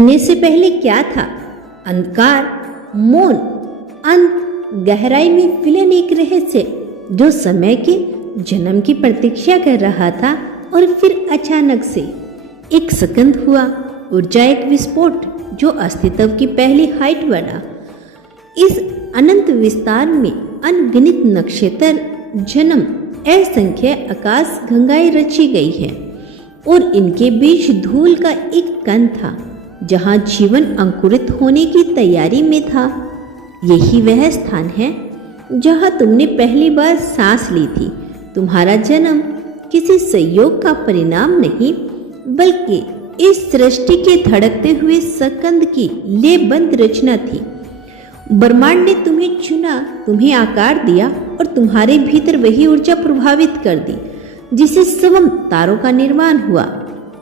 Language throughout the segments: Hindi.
बनने से पहले क्या था? अंधकार, मौन, अंत, गहराई में विलीन एक रहस्य जो समय के जन्म की प्रतीक्षा कर रहा था। और फिर अचानक से एक सेकंड हुआ, ऊर्जा एक विस्फोट जो अस्तित्व की पहली हाइट बना। इस अनंत विस्तार में अनगिनत नक्षत्र, जन्म, असंख्य आकाश गंगाएं रची गई है और इनके बीच धूल का एक कण था जहां जीवन अंकुरित होने की तैयारी में था। यही वह स्थान है जहां तुमने पहली बार सांस ली थी। तुम्हारा जन्म किसी संयोग का परिणाम नहीं, बल्कि इस सृष्टि के धड़कते हुए सकंद की लेबंद रचना थी। ब्रह्मांड ने तुम्हें चुना, तुम्हें आकार दिया और तुम्हारे भीतर वही ऊर्जा प्रभावित कर दी जिसे स्वयं तारों का निर्माण हुआ।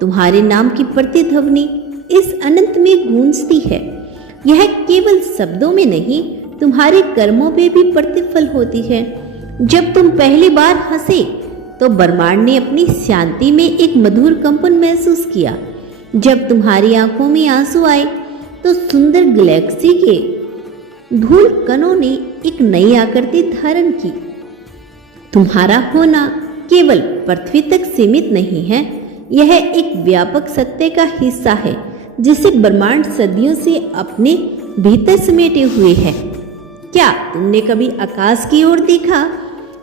तुम्हारे नाम की प्रतिध्वनि इस अनंत में गूंजती है। यह केवल शब्दों में नहीं, तुम्हारे कर्मों में भी प्रतिफल होती है। जब तुम पहली बार हंसे तो ब्रह्मांड ने अपनी शांति में एक मधुर कंपन महसूस किया। जब तुम्हारी आंखों में आंसू आए तो सुंदर गैलेक्सी के धूल कणों ने एक नई आकृति धारण की। तुम्हारा होना केवल पृथ्वी तक सीमित नहीं है, यह एक व्यापक सत्य का हिस्सा है जिसे ब्रह्मांड सदियों से अपने भीतर समेटे हुए है। क्या तुमने कभी आकाश की ओर देखा?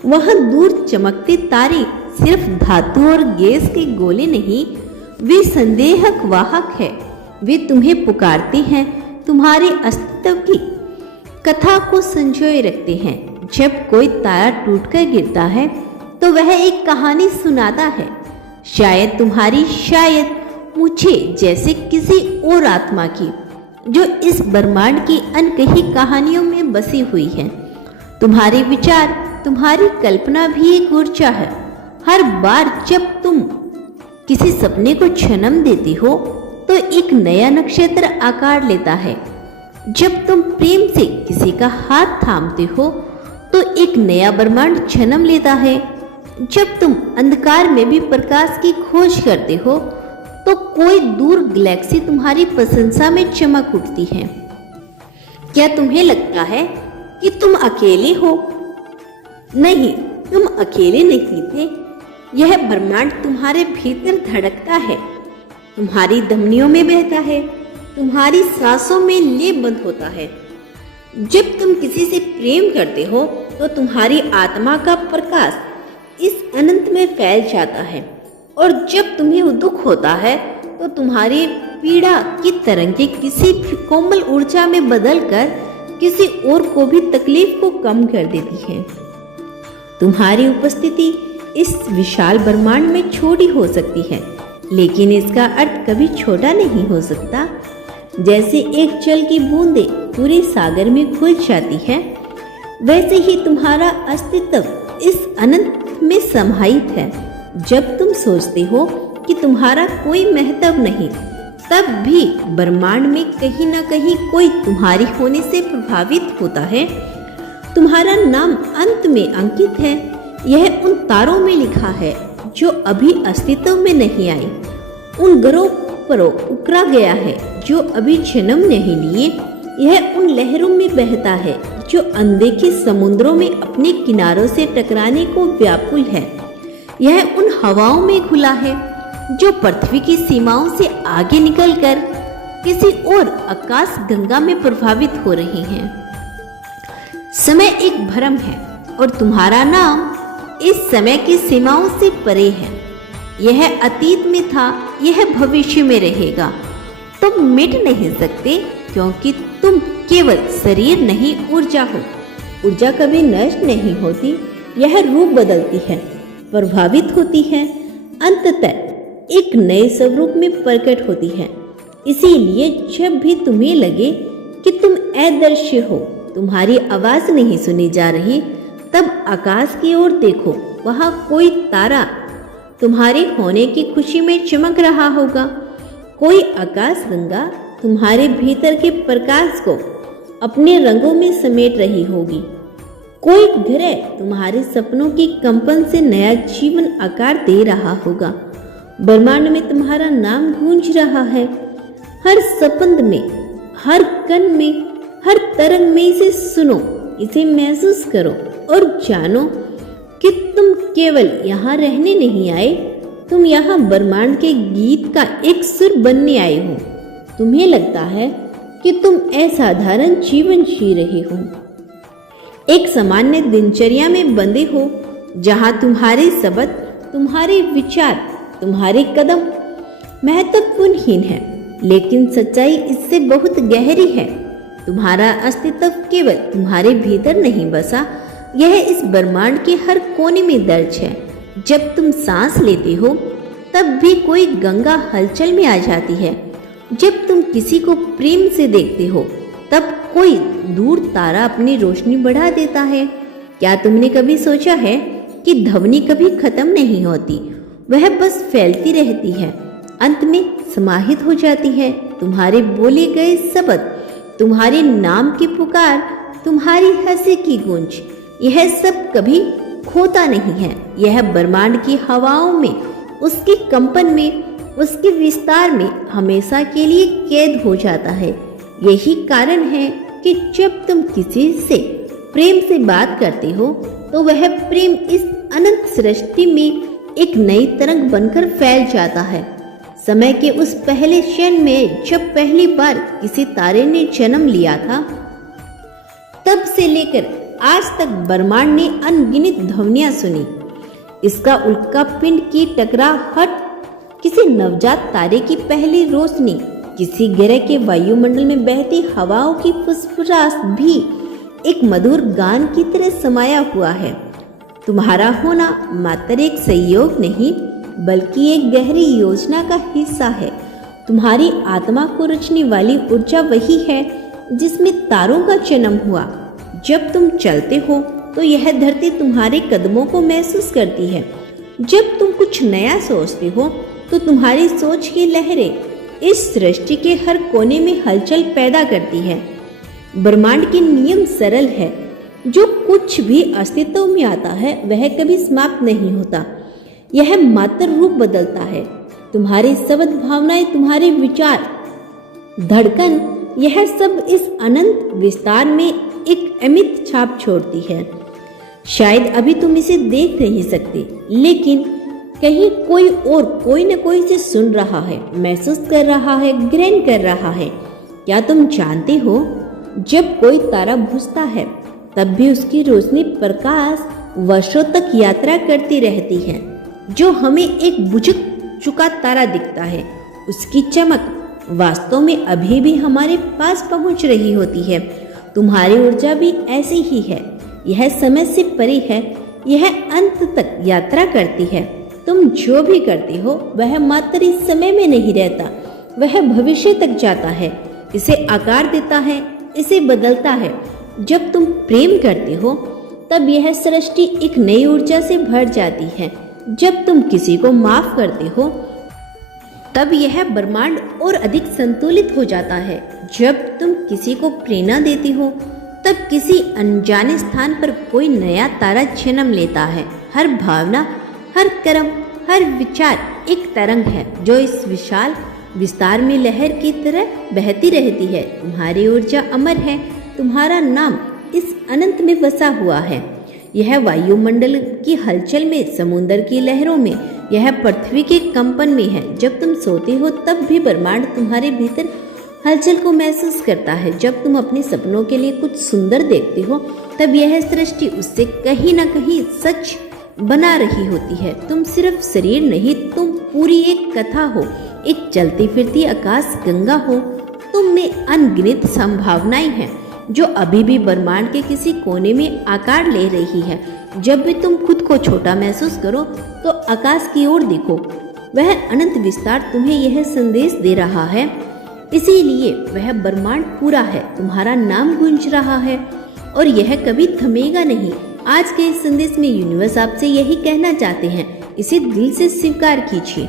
वहां दूर चमकते तारे सिर्फ धातु और गैस के गोले नहीं, वे संदेहक वाहक है। वे तुम्हें पुकारते हैं, तुम्हारे अस्तित्व की कथा को संजोए रखते हैं। जब कोई तारा टूटकर गिरता है तो वह एक कहानी सुनाता है, शायद तुम्हारी, शायद मुझे जैसे किसी और आत्मा की, जो इस ब्रह्मांड की अनकही कहानियों में बसी हुई है। तुम्हारे विचार, तुम्हारी कल्पना भी एक ऊर्जा है। हर बार जब तुम किसी सपने को जन्म देती हो तो एक नया नक्षत्र आकार लेता है। जब तुम प्रेम से किसी का हाथ थामते हो तो एक नया ब्रह्मांड जन्म लेता है। जब तुम अंधकार में भी प्रकाश की खोज करते हो तो कोई दूर गैलेक्सी तुम्हारी प्रशंसा में चमक उठती है। क्या तुम्हें लगता है कि तुम अकेले हो? नहीं, तुम अकेले नहीं थे। यह ब्रह्मांड तुम्हारे भीतर धड़कता है, तुम्हारी धमनियों में बहता है, तुम्हारी सांसों में लेबंद होता है। जब तुम किसी से प्रेम करते हो तो तुम्हारी आत्मा का प्रकाश इस अनंत में फैल जाता है, और जब तुम्हें दुख होता है तो तुम्हारी पीड़ा की तरंगें किसी भी कोमल ऊर्जा में बदलकर किसी और को भी तकलीफ को कम कर देती है। तुम्हारी उपस्थिति इस विशाल ब्रह्मांड में छोटी हो सकती है, लेकिन इसका अर्थ कभी छोटा नहीं हो सकता। जैसे एक जल की बूंदे पूरे सागर में घुल जाती है, वैसे ही तुम्हारा अस्तित्व इस अनंत में समाहित है। जब तुम सोचते हो कि तुम्हारा कोई महत्व नहीं, तब भी ब्रह्मांड में कहीं ना कहीं कोई तुम्हारी होने से प्रभावित होता है। तुम्हारा नाम अंत में अंकित है, यह उन तारों में लिखा है जो अभी अस्तित्व में नहीं आई, उन ग्रहों पर उकरा गया है जो अभी जन्म नहीं लिए। यह उन लहरों में बहता है जो अनदेखे समुद्रों में अपने किनारों से टकराने को व्याकुल है। यह उन हवाओं में घुला है जो पृथ्वी की सीमाओं से आगे निकलकर किसी और आकाश गंगा में प्रभावित हो रही हैं। समय एक भ्रम है और तुम्हारा नाम इस समय की सीमाओं से परे है। यह अतीत में था, यह भविष्य में रहेगा। तुम मिट नहीं सकते क्योंकि तुम केवल शरीर नहीं, ऊर्जा हो। ऊर्जा कभी नष्ट नहीं होती, यह रूप बदलती है, प्रभावित होती है, अंततः एक नए स्वरूप में प्रकट होती है। इसीलिए जब भी तुम्हें लगे कि तुम अदृश्य हो, तुम्हारी आवाज नहीं सुनी जा रही, तब आकाश की ओर देखो। वहां कोई तारा तुम्हारे होने की खुशी में चमक रहा होगा, कोई आकाश गंगा तुम्हारे भीतर के प्रकाश को अपने रंगों में समेट रही होगी, कोई ग्रह तुम्हारे सपनों की कंपन से नया जीवन आकार दे रहा होगा। ब्रह्मांड में तुम्हारा नाम गूंज रहा है, हर स्पंद में, हर कण में, हर तरंग में इसे सुनो, इसे महसूस करो और जानो कि तुम केवल यहाँ रहने नहीं आए, तुम यहाँ ब्रह्मांड के गीत का एक सुर बनने आए हो। तुम्हें लगता है कि तुम असाधारण जीवन जी रहे हो, एक सामान्य दिनचर्या में बंधे हो, जहाँ तुम्हारे शब्द, तुम्हारे विचार, तुम्हारे कदम महत्वपूर्णहीन है, लेकिन सच्चाई इससे बहुत गहरी है। तुम्हारा अस्तित्व केवल तुम्हारे भीतर नहीं बसा, यह इस ब्रह्मांड के हर कोने में दर्ज है। जब तुम सांस लेते हो तब भी कोई गंगा हलचल में आ जाती है। जब तुम किसी को प्रेम से देखते हो तब कोई दूर तारा अपनी रोशनी बढ़ा देता है। क्या तुमने कभी सोचा है कि ध्वनि कभी खत्म नहीं होती, वह बस फैलती रहती है, अंत में समाहित हो जाती है। तुम्हारे बोले गए शब्द, तुम्हारे नाम की पुकार, तुम्हारी हंसी की गूंज, यह सब कभी खोता नहीं है। यह ब्रह्मांड की हवाओं में, उसके कंपन में, उसके विस्तार में हमेशा के लिए कैद हो जाता है। यही कारण है कि जब तुम किसी से प्रेम से बात करते हो तो वह प्रेम इस अनंत सृष्टि में एक नई तरंग बनकर फैल जाता है। समय के उस पहले क्षण में जब पहली बार किसी तारे ने जन्म लिया था, तब से लेकर आज तक ब्रह्मांड ने अनगिनत ध्वनियां सुनी। इसका उल्का पिंड की टकराहट, किसी नवजात तारे की पहली रोशनी, किसी ग्रह के वायुमंडल में बहती हवाओं की फुसफुसाहट भी एक मधुर गान की तरह समाया हुआ है। तुम्हारा होना मात्र एक संयोग नहीं, बल्कि एक गहरी योजना का हिस्सा है। तुम्हारी आत्मा को रचने वाली ऊर्जा वही है जिसमें तारों का जन्म हुआ। जब तुम चलते हो तो यह धरती तुम्हारे कदमों को महसूस करती है। जब तुम कुछ नया सोचते हो तो तुम्हारी सोच की लहरें इस सृष्टि के हर कोने में हलचल पैदा करती है। ब्रह्मांड के नियम सरल है, जो कुछ भी अस्तित्व में आता है वह कभी समाप्त नहीं होता, यह मात्र रूप बदलता है। तुम्हारे शब्द, भावनाएं, तुम्हारे विचार, धड़कन, यह सब इस अनंत विस्तार में एक अमिट छाप छोड़ती है। शायद अभी तुम इसे देख नहीं सकते, लेकिन कहीं कोई और कोई न कोई इसे सुन रहा है, महसूस कर रहा है, ग्रहण कर रहा है। क्या तुम जानते हो, जब कोई तारा बुझता है तब भी उसकी रोशनी, प्रकाश वर्षों तक यात्रा करती रहती है। जो हमें एक बुझ चुका तारा दिखता है, उसकी चमक वास्तव में अभी भी हमारे पास पहुंच रही होती है। तुम्हारी ऊर्जा भी ऐसी ही है, यह समय से परे है, यह अंत तक यात्रा करती है। तुम जो भी करते हो वह मात्र इस समय में नहीं रहता, वह भविष्य तक जाता है, इसे आकार देता है, इसे बदलता है। जब तुम प्रेम करते हो तब यह सृष्टि एक नई ऊर्जा से भर जाती है। जब तुम किसी को माफ करते हो तब यह ब्रह्मांड और अधिक संतुलित हो जाता है। जब तुम किसी को प्रेरणा देती हो तब किसी अनजाने स्थान पर कोई नया तारा जन्म लेता है। हर भावना, हर कर्म, हर विचार एक तरंग है जो इस विशाल विस्तार में लहर की तरह बहती रहती है। तुम्हारी ऊर्जा अमर है, तुम्हारा नाम इस अनंत में बसा हुआ है। यह वायुमंडल की हलचल में, समुद्र की लहरों में, यह पृथ्वी के कंपन में है। जब तुम सोते हो तब भी ब्रह्मांड तुम्हारे भीतर हलचल को महसूस करता है। जब तुम अपने सपनों के लिए कुछ सुंदर देखते हो तब यह सृष्टि उससे कहीं न कहीं सच बना रही होती है। तुम सिर्फ शरीर नहीं, तुम पूरी एक कथा हो, एक चलती फिरती आकाश गंगा हो। तुम में अनगिनत संभावनाएं हैं जो अभी भी ब्रह्मांड के किसी कोने में आकार ले रही है। जब भी तुम खुद को छोटा महसूस करो तो आकाश की ओर देखो, वह अनंत विस्तार तुम्हें यह संदेश दे रहा है। इसीलिए वह ब्रह्मांड पूरा है, तुम्हारा नाम गूंज रहा है और यह कभी थमेगा नहीं। आज के इस संदेश में यूनिवर्स आपसे यही कहना चाहते हैं, इसे दिल से स्वीकार कीजिए।